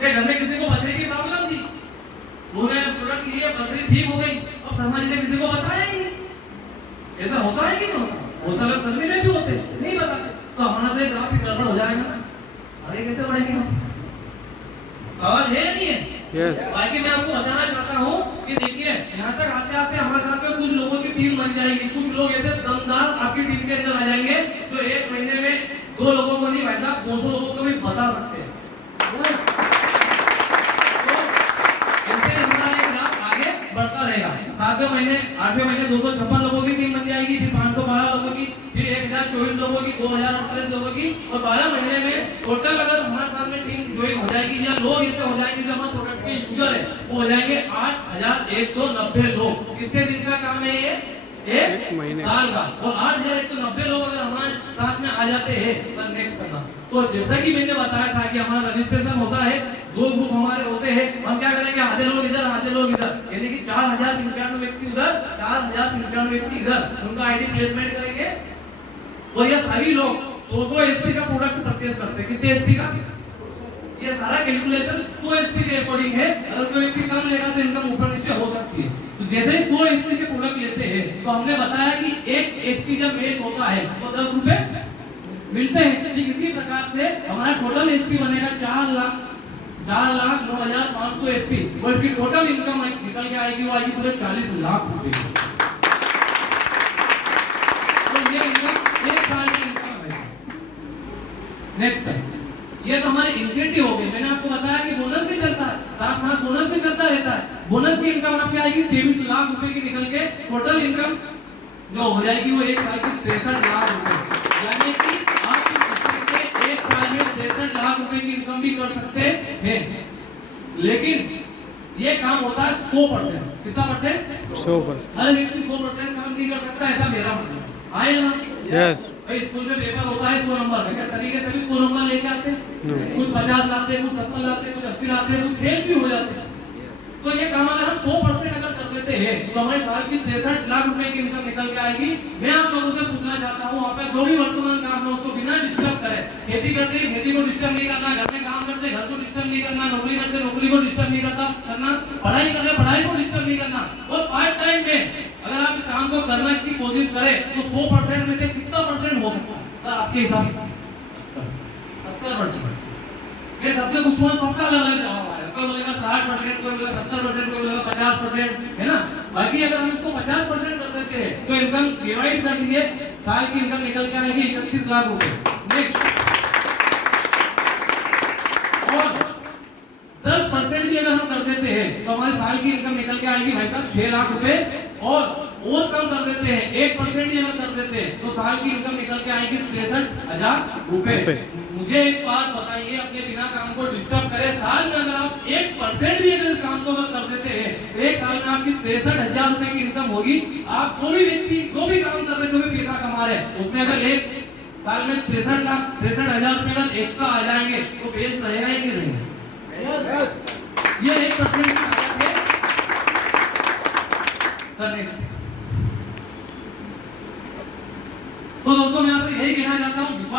कि घर में किसी को पथरी की प्रॉब्लम थी, उन्होंने प्रोडक्ट लिए, पथरी ठीक हो गई, अब समाज ने किसी को बताया ही नहीं। ऐसा होता है कि नहीं होता? बहुत सारे सर्वे में भी होते हैं, नहीं बताते, तो हमारा तो ग्राफ ही गड़बड़ हो जाएगा ना, आगे कैसे बढ़ेंगे हम? सवाल है या नहीं है? Yes. बाकी मैं आपको बताना चाहता हूँ कि देखिए यहाँ तक आते आते हमारे साथ में कुछ लोगों की टीम बन जाएगी, कुछ लोग ऐसे दमदार आपकी टीम के अंदर आ जाएंगे जो एक महीने में 2 लोगों को नहीं, भाई साहब 200 लोगों को भी बता सकते हैं। बढ़ता रहेगा। 7वें महीने 8वें महीने 256 लोगों की टीम बन जाएगी, फिर 512 लोगों की, फिर 1024 लोगों की, 2048 लोगों की, और 12 महीने में टोटल अगर हमारे साथ में टीम ज्वाइन हो जाएगी या लोग इससे हो जाएंगे जो हमारे प्रोडक्ट के यूजर है वो हो जाएंगे 8190 लोग। कितने दिन का काम है ये? एक साल का। और 8190 लोग अगर हमारे साथ में आ जाते हैं तो नेक्स्ट करना। तो जैसा कि मैंने बताया था कि हमारा रजिस्ट्रेशन होता है, 2 ग्रुप हमारे होते हैं, हम क्या करेंगे आधे लोग इधर आधे लोग इधर, यानी कि 4095 व्यक्ति उधर 4095 व्यक्ति इधर, उनका आईडी प्लेसमेंट करेंगे। और ये सभी लोग 100 एसपी का प्रोडक्ट परचेज करते हैं। कितने एसपी का? ये सारा कैलकुलेशन 100 एसपी के अकॉर्डिंग है। अगर कोई व्यक्ति कम लेगा तो इनकम ऊपर नीचे हो सकती है। तो जैसे ही 100 एसपी के प्रोडक्ट लेते हैं तो हमने बताया कि एक एसपी जब मैच होता है तो 10 रुपए मिलते हैं। ठीक इसी प्रकार से हमारा टोटल एसपी बनेगा 4,09,500 एसपी, और इसकी टोटल इनकम निकल के आएगी, वो आएगी पूरे 40 लाख रुपए। तो ये इनकम 1 साल की इनकम है। नेक्स्ट सर, ये तो हमारे इंसेंटिव हो गए। मैंने आपको बताया कि बोनस भी चलता है, साथ साथ बोनस भी चलता रहता है। बोनस की इनकम आपकी आएगी 23 लाख रुपए की निकल के, टोटल इनकम जो हो जाएगी वो 1 साल की 63 लाख रुपए। यानी कि आप एक साल में 63 लाख रुपए की इनकम भी कर सकते हैं। लेकिन ये काम होता है 100%। कितना परसेंट? 100%। हर व्यक्ति 100% काम नहीं कर सकता, ऐसा मेरा मानना है। आए ना? यस। भाई स्कूल में पेपर होता है 100 नंबर का, क्या सभी के सभी 100 नंबर लेके आते हैं? कुछ 50 लाते हैं, कुछ 70 लाते हैं, कुछ 80 लाते हैं, कुछ फेल भी हो जाते हैं। तो ये काम अगर हम 100% अगर कर लेते हैं तो हमारे साल की 63 लाख रुपए की इनकम निकल के आएगी। मैं आप लोगों से पूछना चाहता हूँ, आप जो भी वर्तमान काम है उसको बिना डिस्टर्ब करे, खेती करते हैं खेती को डिस्टर्ब नहीं करना, घर में काम करते घर को डिस्टर्ब नहीं करना, नौकरी करते नौकरी को डिस्टर्ब नहीं करना, पढ़ाई कर रहे पढ़ाई को डिस्टर्ब नहीं करना। और पार्ट टाइम में अगर आप इस काम को करने की कोशिश करें तो 100% में से कितना परसेंट हो सकता है आपके हिसाब से? 70%। ये सबसे पूछूंगा, सबका अलग अलग जवाब आएगा। कोई बोलेगा 60%, कोई बोलेगा 70%, कोई बोलेगा 50%, है ना? बाकी अगर हम इसको 50% कर देते हैं तो इनकम डिवाइड कर दीजिए, साल की इनकम निकल के आएगी 31 लाख रुपए। नेक्स्ट, और 10% भी अगर हम कर देते हैं तो हमारे साल की इनकम निकल के आएगी भाई साहब 6 लाख रुपए। और कम कर देते हैं, 1% ही अगर कर देते हैं तो साल की इनकम निकल के आएगी 63,000 रुपए। मुझे एक बात बताइए, अपने बिना काम को डिस्टर्ब करे, साल में अगर आप 1% भी अगर इस काम को अगर कर देते हैं तो एक साल में आपकी 63,000 रुपए की इनकम होगी। आप जो भी व्यक्ति जो भी काम कर रहे हैं, जो भी पैसा कमा रहे हैं, उसमें अगर एक साल में 63,000 रुपए अगर एक्स्ट्रा आ जाएंगे तो बेस रहेगा या नहीं रहेगा? ये 1% की आदत है। नेक्स्ट, तो दोस्तों मैं आपसे यही कहना चाहता हूँ, विश्वास